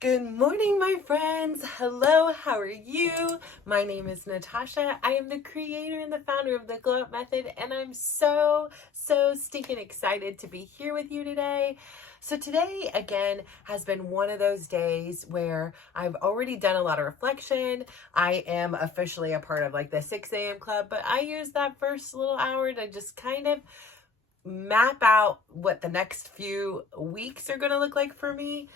Good morning, my friends. Hello, how are you? My name is Natasha. I am the creator and the founder of the Glow Up Method, and I'm so stinking excited to be here with you today. So today, again, has been one of those days where I've already done a lot of reflection. I am officially a part of like the 6 a.m. club, but I use that first little hour to just kind of map out what the next few weeks are going to look like for me,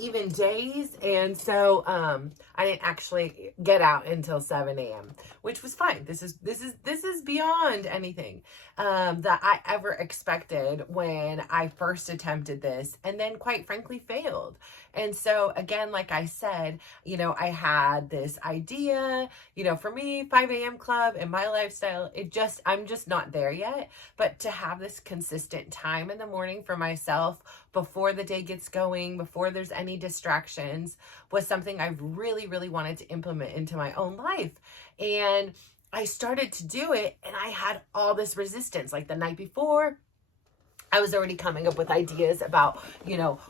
even days. And so I didn't actually get out until 7 a.m., which was fine. This is beyond anything that I ever expected when I first attempted this, and then quite frankly failed. And so again, like I said, I had this idea, for me, 5 a.m. club and my lifestyle, I'm just not there yet. But to have this consistent time in the morning for myself before the day gets going, before there's any distractions, was something I really wanted to implement into my own life. And I started to do it, and I had all this resistance. Like the night before, I was already coming up with ideas about,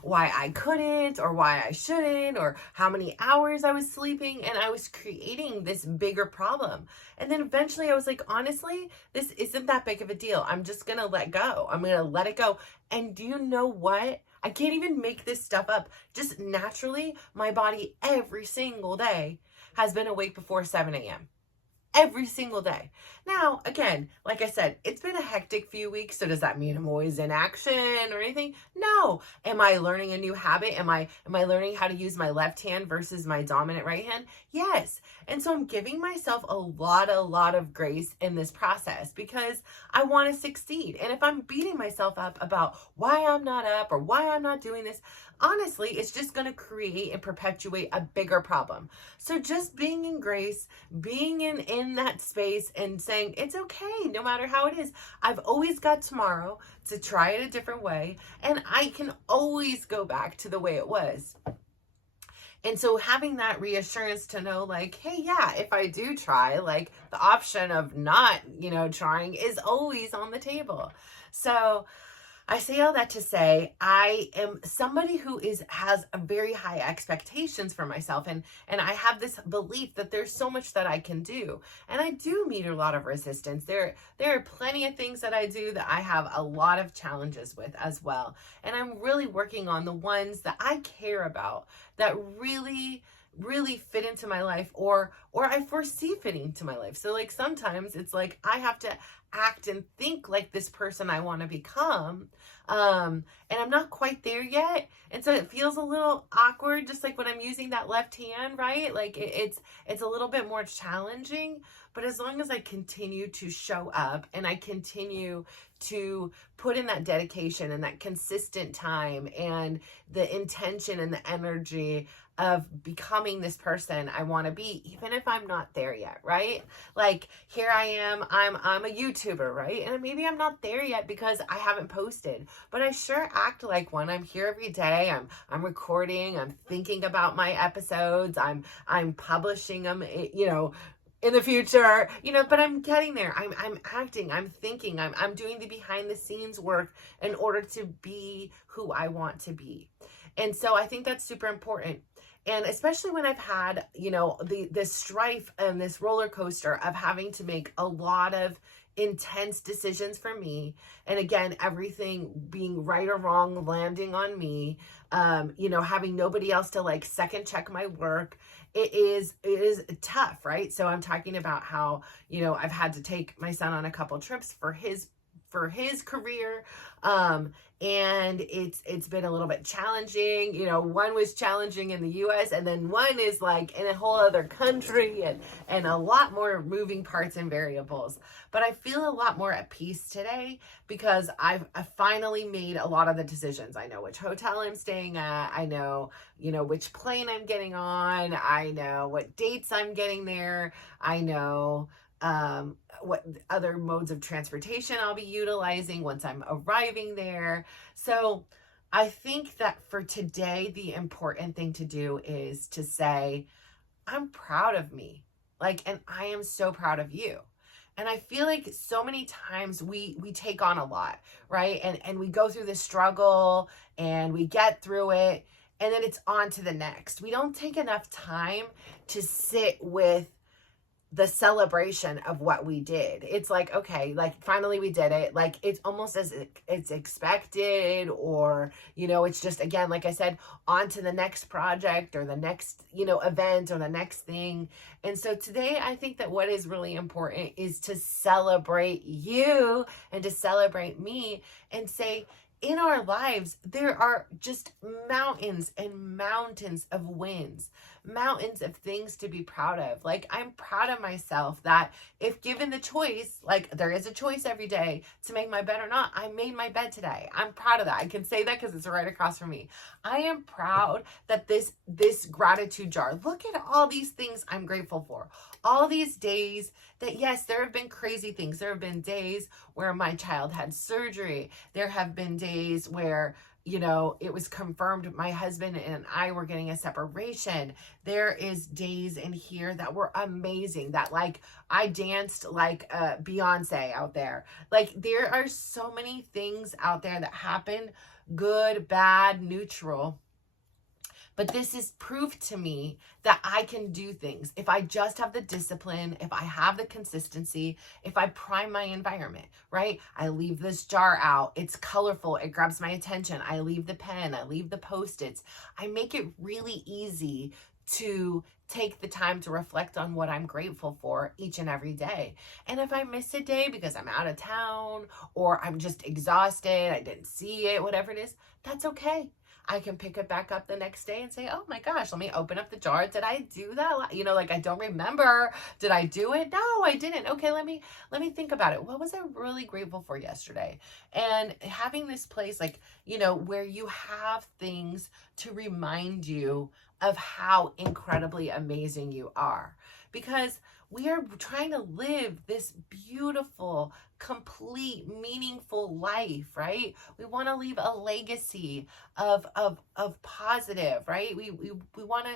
why I couldn't or why I shouldn't or how many hours I was sleeping. And I was creating this bigger problem. And then eventually I was like, honestly, this isn't that big of a deal. I'm just going to let go. I'm going to let it go. And do you know what? I can't even make this stuff up. Just naturally, my body every single day has been awake before 7 a.m. Every single day. Now, again, like I said, it's been a hectic few weeks. So does that mean I'm always in action or anything? No. Am I learning a new habit? Am I learning how to use my left hand versus my dominant right hand? Yes. And so I'm giving myself a lot of grace in this process because I want to succeed. And if I'm beating myself up about why I'm not up or why I'm not doing this, honestly, it's just going to create and perpetuate a bigger problem. So just being in grace, being in that space and saying, it's okay, no matter how it is. I've always got tomorrow to try it a different way. And I can always go back to the way it was. And so having that reassurance to know like, hey, yeah, if I do try, like the option of not, trying is always on the table. So I say all that to say I am somebody who has a very high expectations for myself, and I have this belief that there's so much that I can do, and I do meet a lot of resistance. There are plenty of things that I do that I have a lot of challenges with as well, and I'm really working on the ones that I care about that really fit into my life or I foresee fitting into my life. So like sometimes it's like I have to act and think like this person I want to become. And I'm not quite there yet. And so it feels a little awkward, just like when I'm using that left hand, right? Like it's a little bit more challenging, but as long as I continue to show up and I continue to put in that dedication and that consistent time and the intention and the energy of becoming this person I want to be, even if I'm not there yet, right? Like here I am, I'm a YouTuber, right? And maybe I'm not there yet because I haven't posted, but I sure act like one. I'm here every day. I'm recording, I'm thinking about my episodes, I'm publishing them, in the future, but I'm getting there. I'm acting, I'm thinking, I'm doing the behind the scenes work in order to be who I want to be. And so I think that's super important. And especially when I've had, this strife and this roller coaster of having to make a lot of intense decisions for me. And again, everything being right or wrong, landing on me, having nobody else to like second check my work. It is tough, right? So I'm talking about how, I've had to take my son on a couple trips for his career. And it's been a little bit challenging. One was challenging in the US, and then one is like in a whole other country and a lot more moving parts and variables. But I feel a lot more at peace today because I finally made a lot of the decisions. I know which hotel I'm staying at. I know, which plane I'm getting on. I know what dates I'm getting there. I know what other modes of transportation I'll be utilizing once I'm arriving there. So I think that for today, the important thing to do is to say, I'm proud of me. And I am so proud of you. And I feel like so many times we take on a lot, right? And we go through this struggle and we get through it. and then it's on to the next. We don't take enough time to sit with the celebration of what we did. It's like, okay, like finally we did it. Like it's almost as it's expected, or, you know, it's just, again, like I said, on to the next project or the next, you know, event or the next thing. And so today I think that what is really important is to celebrate you and to celebrate me and say, in our lives, there are just mountains and mountains of wins, mountains of things to be proud of. Like, I'm proud of myself that if given the choice, like there is a choice every day to make my bed or not, I made my bed today. I'm proud of that. I can say that because it's right across from me. I am proud that this gratitude jar, look at all these things I'm grateful for. All these days that, yes, there have been crazy things. There have been days where my child had surgery. There have been days where, you know, it was confirmed my husband and I were getting a separation. There is days in here that were amazing, that like I danced like Beyonce out there. Like there are so many things out there that happen, good, bad, neutral. But this is proof to me that I can do things if I just have the discipline, if I have the consistency, if I prime my environment, right? I leave this jar out. It's colorful. It grabs my attention. I leave the pen. I leave the Post-its. I make it really easy to take the time to reflect on what I'm grateful for each and every day. And if I miss a day because I'm out of town or I'm just exhausted, I didn't see it, whatever it is, that's okay. I can pick it back up the next day and say, oh my gosh, let me open up the jar. Did I do that? You know, like I don't remember. Did I do it? No, I didn't. Okay, let me think about it. What was I really grateful for yesterday? And having this place, like, you know, where you have things to remind you of how incredibly amazing you are. Because we are trying to live this beautiful, complete, meaningful life, right? We want to leave a legacy of positive, right? We want to,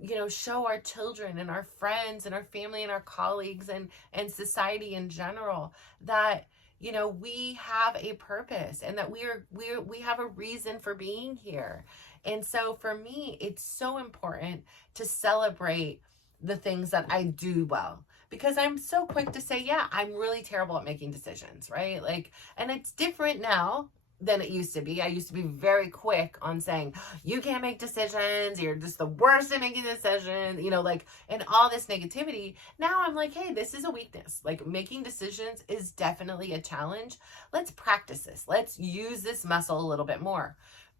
you know, show our children and our friends and our family and our colleagues and society in general that, you know, we have a purpose and that we have a reason for being here. And so for me, it's so important to celebrate the things that I do well, because I'm so quick to say, yeah, I'm really terrible at making decisions, right? Like, and it's different now than it used to be. I used to be very quick on saying, you can't make decisions, you're just the worst at making decisions, you know, like, and all this negativity. Now I'm like, hey, this is a weakness. Like, making decisions is definitely a challenge. Let's practice this. Let's use this muscle a little bit more.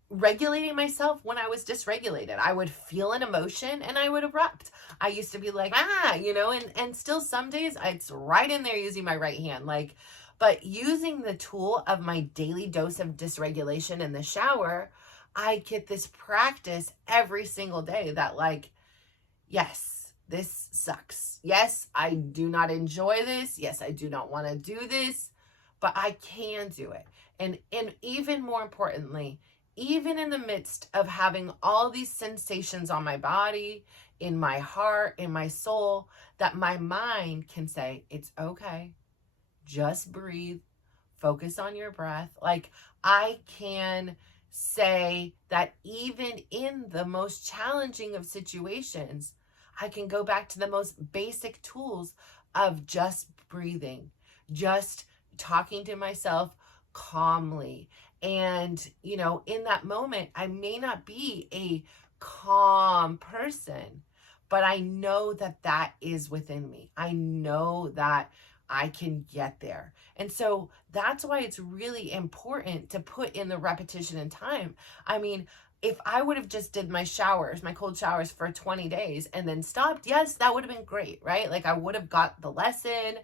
Regulating myself when I was dysregulated. I would feel an emotion and I would erupt. I used to be like, you know, and still some days it's right in there using my right hand. Like, but using the tool of my daily dose of dysregulation in the shower, I get this practice every single day that, like, yes, this sucks. Yes, I do not enjoy this. Yes, I do not want to do this, but I can do it. And even more importantly, even in the midst of having all these sensations on my body, in my heart, in my soul, that my mind can say, it's okay. Just breathe. Focus on your breath. Like, I can say that even in the most challenging of situations, I can go back to the most basic tools of just breathing, just talking to myself calmly. And, you know, in that moment, I may not be a calm person, but I know that that is within me. I know that I can get there. And so that's why it's really important to put in the repetition and time. I mean, if I would have just did my showers, my cold showers for 20 days and then stopped, yes, that would have been great, right? Like, I would have got the lesson.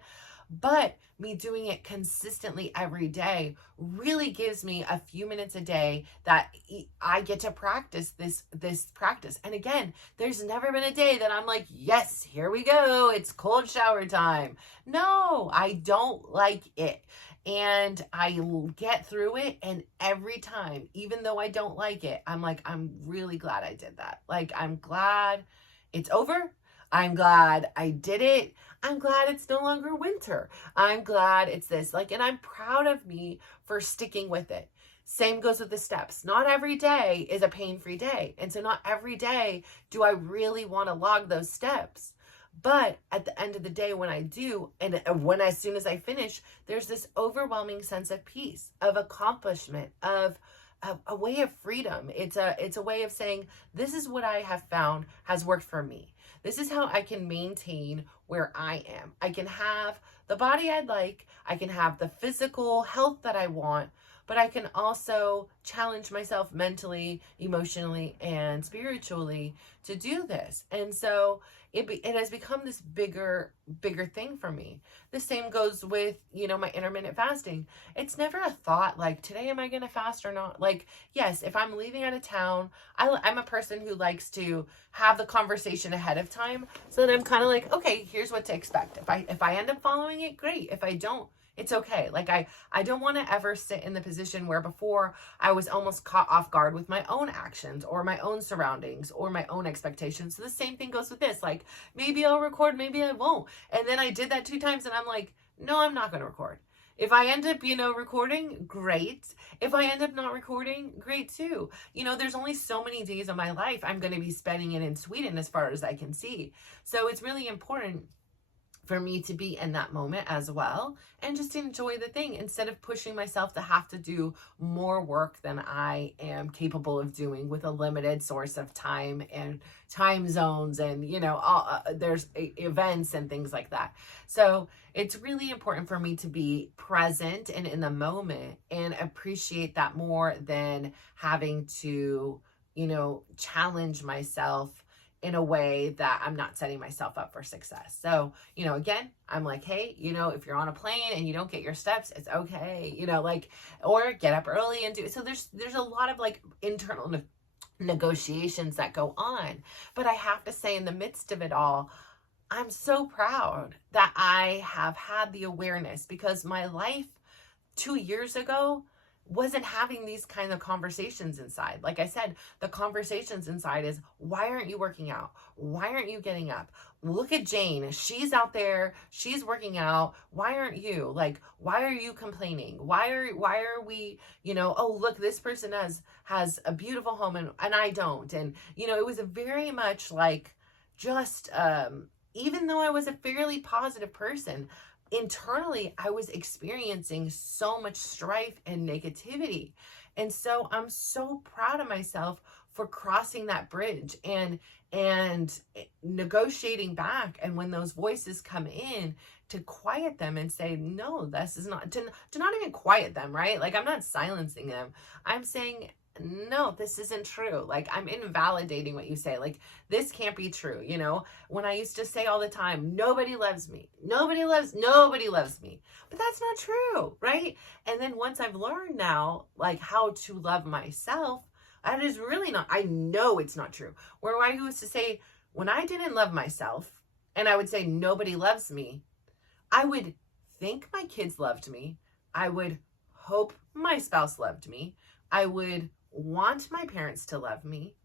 But me doing it consistently every day really gives me a few minutes a day that I get to practice this practice. And again, there's never been a day that I'm like, yes, here we go, it's cold shower time. No, I don't like it. And I get through it, and every time, even though I don't like it, I'm like, I'm really glad I did that. Like, I'm glad it's over. I'm glad I did it. I'm glad it's no longer winter. I'm glad it's this. Like, and I'm proud of me for sticking with it. Same goes with the steps. Not every day is a pain-free day. And so not every day do I really want to log those steps. But at the end of the day, when I do, and as soon as I finish, there's this overwhelming sense of peace, of accomplishment, of a way of freedom. It's a way of saying, this is what I have found has worked for me. This is how I can maintain where I am. I can have the body I'd like. I can have the physical health that I want, but I can also challenge myself mentally, emotionally, and spiritually to do this. And so it has become this bigger thing for me. The same goes with, my intermittent fasting. It's never a thought like, today am I going to fast or not? Like, yes, if I'm leaving out of town, I'm a person who likes to have the conversation ahead of time. So that I'm kind of like, okay, here's what to expect. If I end up following it, great. If I don't, it's okay. Like I don't want to ever sit in the position where before I was almost caught off guard with my own actions or my own surroundings or my own expectations. So the same thing goes with this. Like, maybe I'll record, maybe I won't. And then I did that 2 times and I'm like, no, I'm not going to record. If I end up, recording, great. If I end up not recording, great too. There's only so many days of my life I'm going to be spending it in Sweden as far as I can see. So it's really important for me to be in that moment as well and just enjoy the thing instead of pushing myself to have to do more work than I am capable of doing with a limited source of time and time zones and, there's events and things like that. So it's really important for me to be present and in the moment and appreciate that more than having to, challenge myself in a way that I'm not setting myself up for success. So, again, I'm like, hey, if you're on a plane and you don't get your steps, it's okay, or get up early and do it. So there's a lot of internal negotiations that go on. But I have to say, in the midst of it all, I'm so proud that I have had the awareness, because my life 2 years ago wasn't having these kind of conversations inside. Like I said, the conversations inside is, why aren't you working out? Why aren't you getting up? Look at Jane. She's out there. She's working out. Why aren't you? Like, why are you complaining? Why are we, oh, look, this person has a beautiful home and I don't. And, it was a very much like just, even though I was a fairly positive person, internally, I was experiencing so much strife and negativity. And so I'm so proud of myself for crossing that bridge and negotiating back. And when those voices come in, to quiet them and say, no, this is not, to not even quiet them, right? Like, I'm not silencing them. I'm saying, no, this isn't true. Like, I'm invalidating what you say. Like, this can't be true. When I used to say all the time, nobody loves me, nobody loves me, but that's not true. Right. And then once I've learned now, like, how to love myself, that is really not, I know it's not true. Where I used to say, when I didn't love myself and I would say, nobody loves me, I would think my kids loved me. I would hope my spouse loved me. I would want my parents to love me,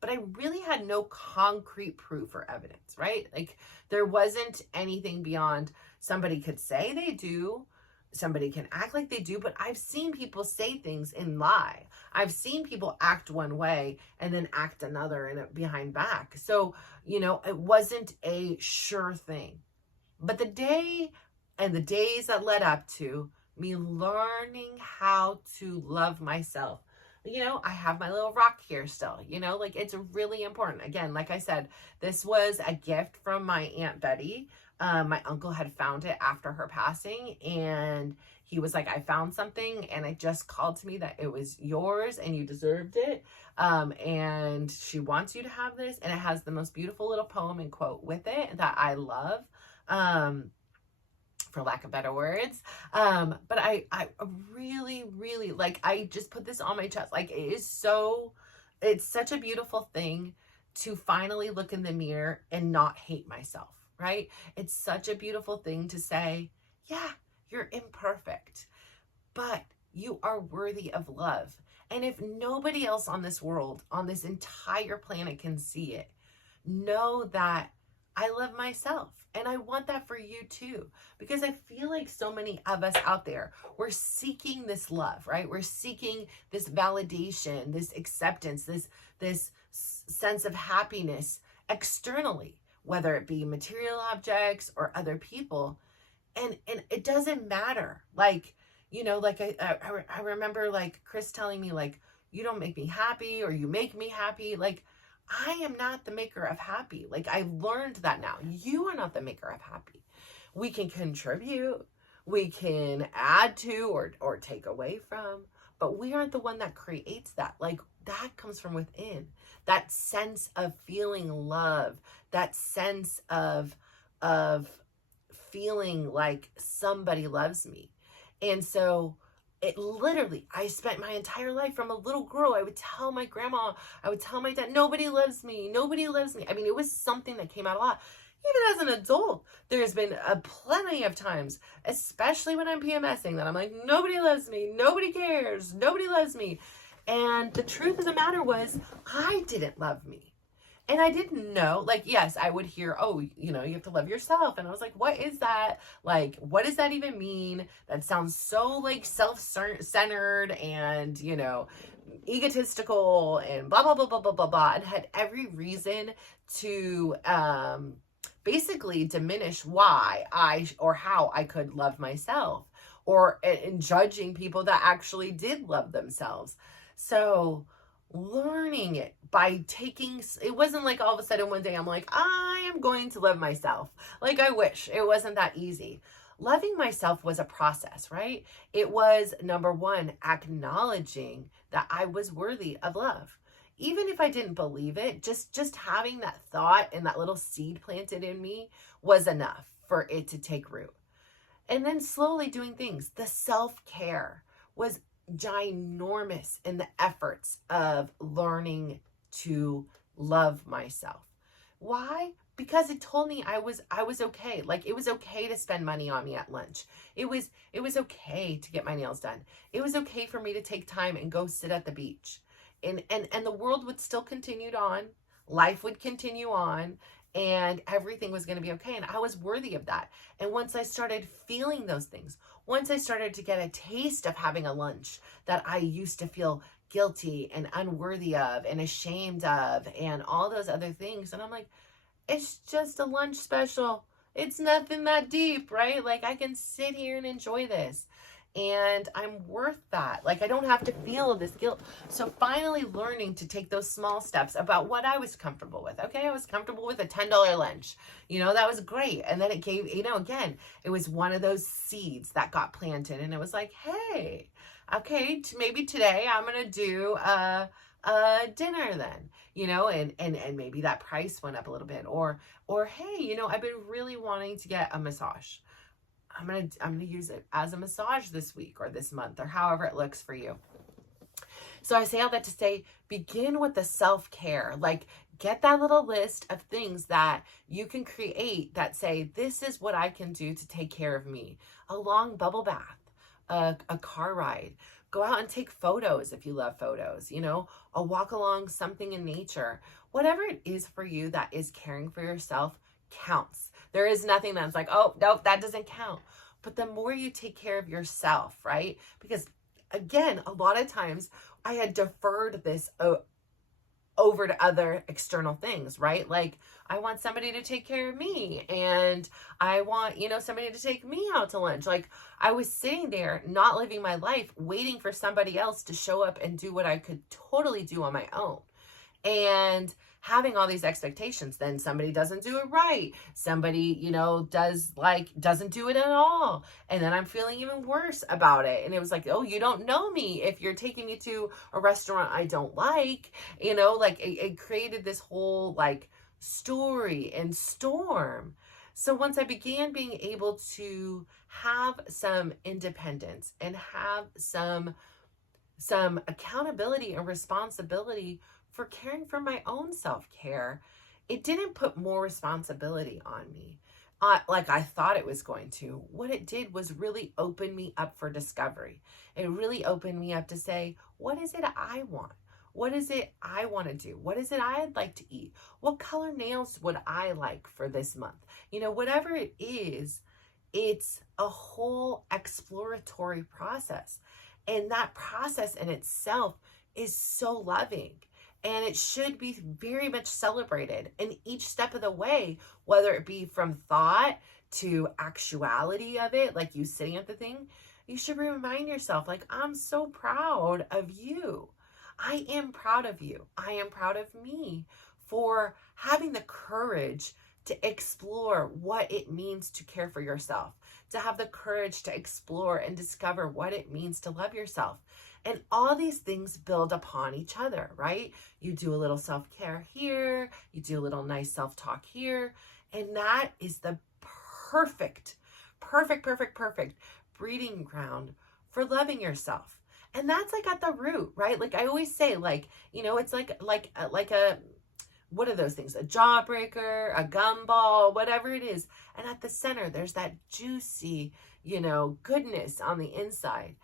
but I really had no concrete proof or evidence, right? Like, there wasn't anything beyond somebody could say they do, somebody can act like they do, but I've seen people say things and lie. I've seen people act one way and then act another and behind back. So, it wasn't a sure thing. But the day and the days that led up to me learning how to love myself, I have my little rock here still, it's really important. Again, like I said, this was a gift from my Aunt Betty. My uncle had found it after her passing, and he was like, I found something and it just called to me that it was yours and you deserved it. And she wants you to have this. And it has the most beautiful little poem and quote with it that I love. For lack of better words. But I really, really, like, I just put this on my chest. Like, it's such a beautiful thing to finally look in the mirror and not hate myself, right? It's such a beautiful thing to say, yeah, you're imperfect, but you are worthy of love. And if nobody else on this world, on this entire planet can see it, know that I love myself. And I want that for you too, because I feel like so many of us out there, we're seeking this love, right? We're seeking this validation, this acceptance, this sense of happiness externally, whether it be material objects or other people. And it doesn't matter. Like, like I remember like Chris telling me like, you don't make me happy, or you make me happy. Like, I am not the maker of happy. Like, I learned that now. You are not the maker of happy. We can contribute, we can add to or take away from, but we aren't the one that creates that. Like, that comes from within. That sense of feeling love, that sense of feeling like somebody loves me. And so it literally, I spent my entire life from a little girl, I would tell my grandma, I would tell my dad, nobody loves me, nobody loves me. I mean, it was something that came out a lot. Even as an adult, there's been plenty of times, especially when I'm PMSing, that I'm like, nobody loves me, nobody cares, nobody loves me. And the truth of the matter was, I didn't love me. And I didn't know, like, yes, I would hear, oh, you have to love yourself. And I was like, what is that? Like, what does that even mean? That sounds so like self-centered and, egotistical and blah, blah, blah, blah, blah, blah, blah. And had every reason to basically diminish why or how I could love myself, or in judging people that actually did love themselves. So learning it by it wasn't like all of a sudden one day I'm like, I am going to love myself. Like, I wish it wasn't that easy. Loving myself was a process, right? It was, number one, acknowledging that I was worthy of love. Even if I didn't believe it, just having that thought and that little seed planted in me was enough for it to take root. And then slowly doing things. The self-care was ginormous in the efforts of learning to love myself. Why? Because it told me I was okay. Like, it was okay to spend money on me at lunch. It was okay to get my nails done. It was okay for me to take time and go sit at the beach. And the world would still continue on. Life would continue on. And everything was going to be okay. And I was worthy of that. And once I started feeling those things, once I started to get a taste of having a lunch that I used to feel guilty and unworthy of and ashamed of and all those other things. And I'm like, it's just a lunch special. It's nothing that deep, right? Like, I can sit here and enjoy this. And I'm worth that. Like, I don't have to feel this guilt. So finally learning to take those small steps about what I was comfortable with. Okay, I was comfortable with a $10 lunch. That was great. And then it gave, again, it was one of those seeds that got planted. And it was like, hey, okay, maybe today I'm going to do a dinner then, and maybe that price went up a little bit. Or hey, I've been really wanting to get a massage. I'm gonna use it as a massage this week or this month or however it looks for you. So I say all that to say, begin with the self-care. Like, get that little list of things that you can create that say, this is what I can do to take care of me. A long bubble bath, a car ride. Go out and take photos if you love photos, a walk along something in nature. Whatever it is for you that is caring for yourself counts. There is nothing that's like, oh, no, that doesn't count. But the more you take care of yourself, right? Because again, a lot of times I had deferred this over to other external things, right? Like, I want somebody to take care of me, and I want, somebody to take me out to lunch. Like, I was sitting there not living my life, waiting for somebody else to show up and do what I could totally do on my own. And having all these expectations, then somebody doesn't do it right. Somebody, doesn't do it at all. And then I'm feeling even worse about it. And it was like, oh, you don't know me if you're taking me to a restaurant I don't like, it created this whole story and storm. So once I began being able to have some independence and have some accountability and responsibility for caring for my own self-care, it didn't put more responsibility on me like I thought it was going to. What it did was really open me up for discovery. It really opened me up to say, what is it I want? What is it I want to do? What is it I'd like to eat? What color nails would I like for this month? Whatever it is, it's a whole exploratory process. And that process in itself is so loving. And it should be very much celebrated in each step of the way, whether it be from thought to actuality of it, like you sitting at the thing. You should remind yourself, like, I'm so proud of you. I am proud of you. I am proud of me for having the courage to explore what it means to care for yourself, to have the courage to explore and discover what it means to love yourself. And all these things build upon each other, right? You do a little self-care here, you do a little nice self-talk here, and that is the perfect breeding ground for loving yourself. And that's like at the root, right? Like I always say, like, it's like a what are those things? A jawbreaker, a gumball, whatever it is. And at the center, there's that juicy, goodness on the inside.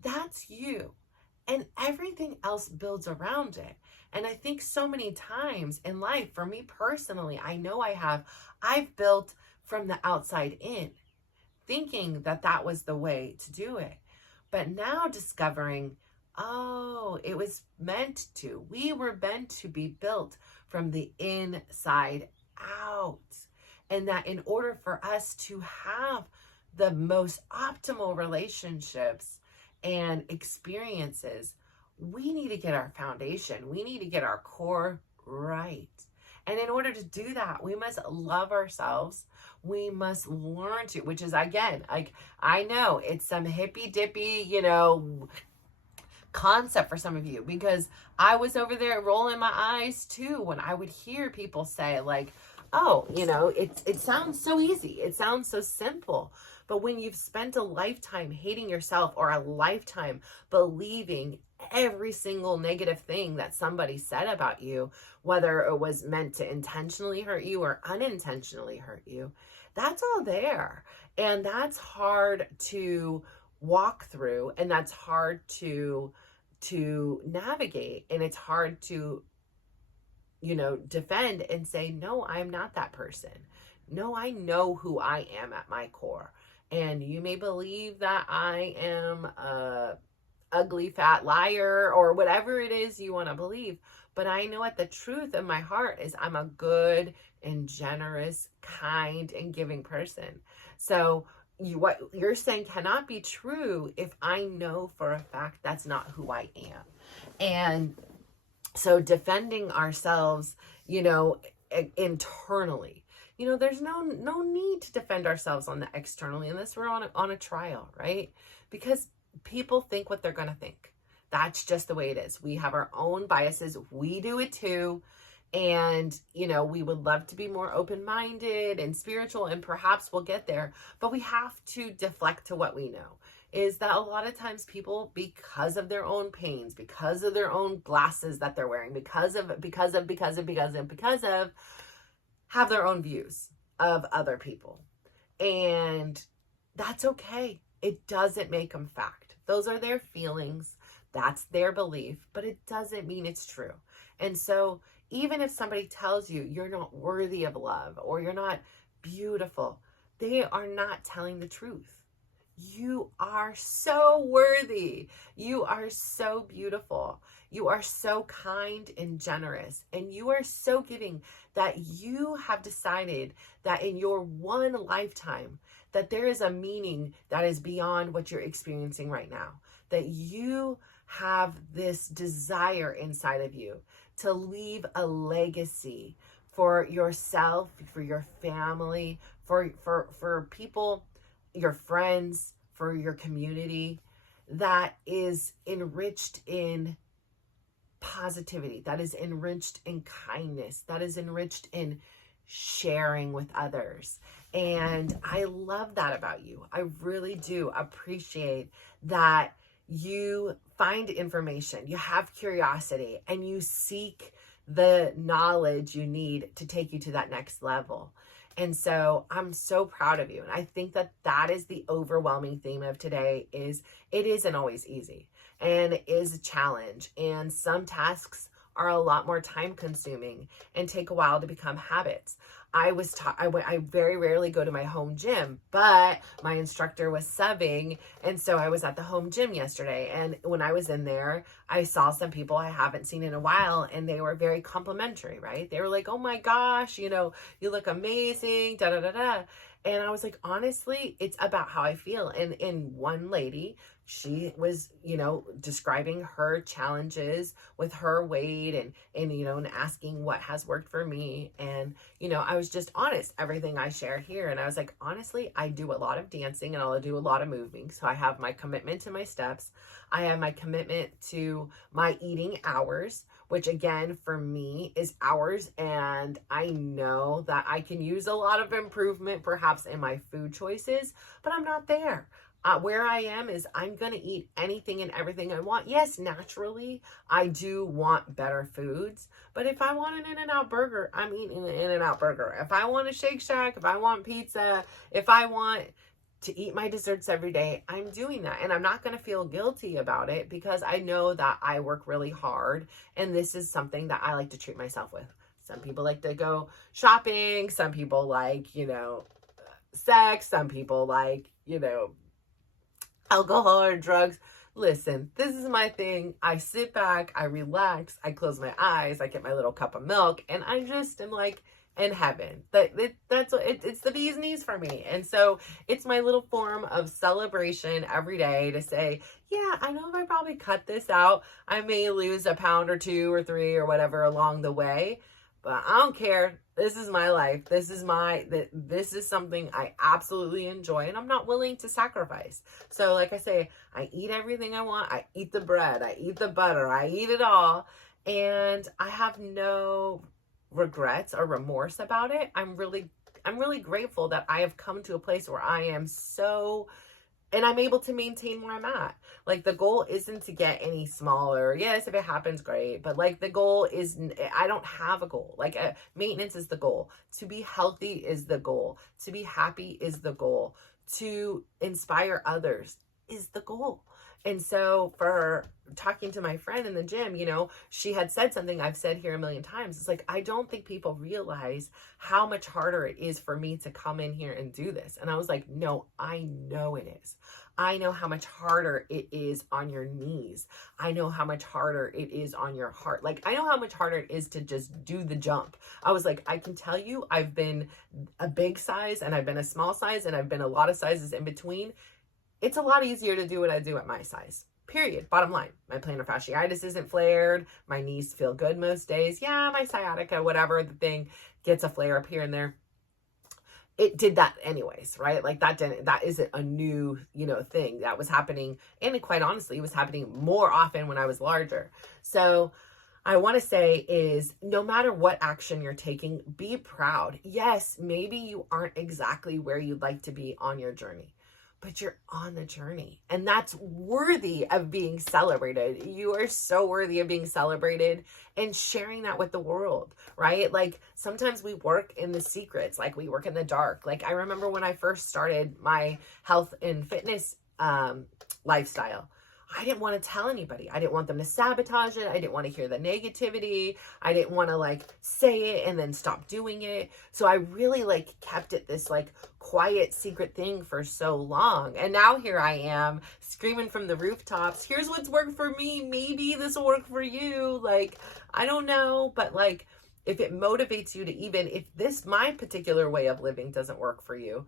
That's you. And everything else builds around it. And I think so many times in life, for me personally, I know I've built from the outside in, thinking that that was the way to do it. But now discovering, oh, it was meant to. We were meant to be built from the inside out. And that in order for us to have the most optimal relationships and experiences, we need to get our foundation. We need to get our core right. And in order to do that, we must love ourselves. We must learn to, which is, again, like, I know it's some hippy dippy, concept for some of you, because I was over there rolling my eyes too when I would hear people say, like, oh, it sounds so easy. It sounds so simple. But when you've spent a lifetime hating yourself, or a lifetime believing every single negative thing that somebody said about you, whether it was meant to intentionally hurt you or unintentionally hurt you, that's all there. And that's hard to walk through, and that's hard to navigate, and it's hard to defend and say, no, I'm not that person. No, I know who I am at my core. And you may believe that I am a ugly fat liar, or whatever it is you want to believe, but I know at the truth of my heart is I'm a good and generous, kind and giving person. So what you're saying cannot be true if I know for a fact that's not who I am. And so defending ourselves, internally, there's no need to defend ourselves on the externally unless we're on a trial, right? Because people think what they're going to think. That's just the way it is. We have our own biases. We do it too. And, we would love to be more open-minded and spiritual, and perhaps we'll get there, but we have to deflect to what we know. Is that a lot of times people, because of their own pains, because of their own glasses that they're wearing, because of, have their own views of other people. And that's okay. It doesn't make them fact. Those are their feelings. That's their belief, but it doesn't mean it's true. And so even if somebody tells you you're not worthy of love or you're not beautiful, they are not telling the truth. You are so worthy. You are so beautiful. You are so kind and generous. And you are so giving that you have decided that in your one lifetime, that there is a meaning that is beyond what you're experiencing right now. That you have this desire inside of you to leave a legacy for yourself, for your family, for people, your friends, for your community, that is enriched in positivity, that is enriched in kindness, that is enriched in sharing with others. And I love that about you. I really do appreciate that you find information, you have curiosity, and you seek the knowledge you need to take you to that next level. And so I'm so proud of you. And I think that that is the overwhelming theme of today is it isn't always easy. and is a challenge. And some tasks are a lot more time consuming and take a while to become habits. I very rarely go to my home gym, but my instructor was subbing. And so I was at the home gym yesterday. And when I was in there, I saw some people I haven't seen in a while, and they were very complimentary, right? They were like, oh my gosh, you look amazing, da da da da. And I was like, honestly, it's about how I feel. And one lady, she was, describing her challenges with her weight and asking what has worked for me. And, I was just honest, everything I share here. And I was like, honestly, I do a lot of dancing and I'll do a lot of moving. So I have my commitment to my steps. I have my commitment to my eating hours, which again, for me is hours. And I know that I can use a lot of improvement perhaps in my food choices, but I'm not there. Where I am is I'm going to eat anything and everything I want. Yes, naturally, I do want better foods. But if I want an In-N-Out burger, I'm eating an In-N-Out burger. If I want a Shake Shack, if I want pizza, if I want to eat my desserts every day, I'm doing that. And I'm not going to feel guilty about it because I know that I work really hard. And this is something that I like to treat myself with. Some people like to go shopping. Some people like, sex. Some people like, alcohol or drugs. Listen, this is my thing. I sit back, I relax, I close my eyes, I get my little cup of milk, and I just am like in heaven. That's what it's the bee's knees for me. And so it's my little form of celebration every day to say, yeah, I know if I probably cut this out, I may lose a pound or 2 or 3 or whatever along the way. But I don't care. This is my life. This is something I absolutely enjoy, and I'm not willing to sacrifice. So like I say, I eat everything I want. I eat the bread. I eat the butter. I eat it all. And I have no regrets or remorse about it. I'm really grateful that I have come to a place where I am and I'm able to maintain where I'm at. Like, the goal isn't to get any smaller. Yes, if it happens, great. But like, the goal is, I don't have a goal. Like, maintenance is the goal. To be healthy is the goal. To be happy is the goal. To inspire others is the goal. And so for talking to my friend in the gym, she had said something I've said here a million times. It's like, I don't think people realize how much harder it is for me to come in here and do this. And I was like, no, I know it is. I know how much harder it is on your knees. I know how much harder it is on your heart. Like, I know how much harder it is to just do the jump. I was like, I can tell you, I've been a big size and I've been a small size and I've been a lot of sizes in between. It's a lot easier to do what I do at my size. Period. Bottom line. My plantar fasciitis isn't flared. My knees feel good most days. Yeah, my sciatica, whatever the thing, gets a flare up here and there. It did that anyways, right? Like, that isn't a new, thing that was happening. And quite honestly, it was happening more often when I was larger. So I want to say is, no matter what action you're taking, be proud. Yes, maybe you aren't exactly where you'd like to be on your journey, but you're on the journey, and that's worthy of being celebrated. You are so worthy of being celebrated and sharing that with the world, right? Like, sometimes we work in the secrets, like we work in the dark. Like, I remember when I first started my health and fitness lifestyle, I didn't want to tell anybody. I didn't want them to sabotage it. I didn't want to hear the negativity. I didn't want to say it and then stop doing it. So I really kept it this quiet secret thing for so long. And now here I am screaming from the rooftops. Here's what's worked for me. Maybe this will work for you. I don't know, but if it motivates you to, even if my particular way of living doesn't work for you,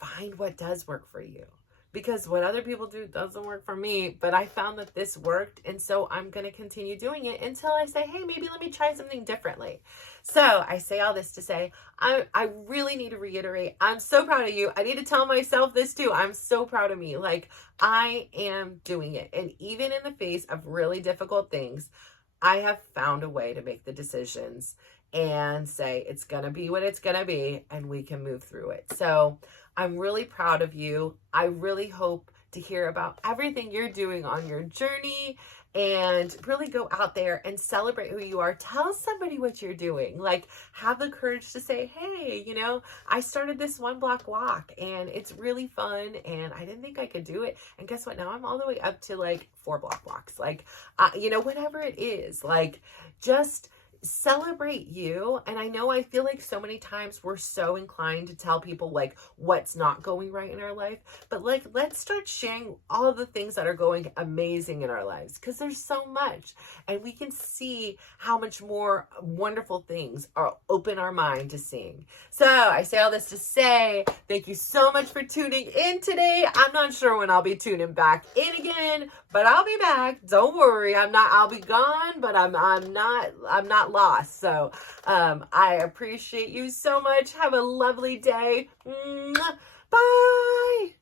find what does work for you. Because what other people do doesn't work for me, but I found that this worked, and so I'm going to continue doing it until I say, hey, maybe let me try something differently. So I say all this to say, I really need to reiterate, I'm so proud of you. I need to tell myself this too. I'm so proud of me. I am doing it. And even in the face of really difficult things, I have found a way to make the decisions and say, it's going to be what it's going to be, and we can move through it. So I'm really proud of you. I really hope to hear about everything you're doing on your journey. and really go out there and celebrate who you are. Tell somebody what you're doing. Like, have the courage to say, hey, you know, I started this 1 block walk and it's really fun and I didn't think I could do it. And guess what? Now I'm all the way up to like 4 block walks. Like, you know, whatever it is, like, just celebrate you. And I feel like so many times we're so inclined to tell people like what's not going right in our life, but like, let's start sharing all of the things that are going amazing in our lives, because there's so much, and we can see how much more wonderful things are open our mind to seeing. So I say all this to say thank you so much for tuning in today. I'm not sure when I'll be tuning back in again, but I'll be back. Don't worry. I'll be gone, but I'm not lost. So I appreciate you so much. Have a lovely day. Bye.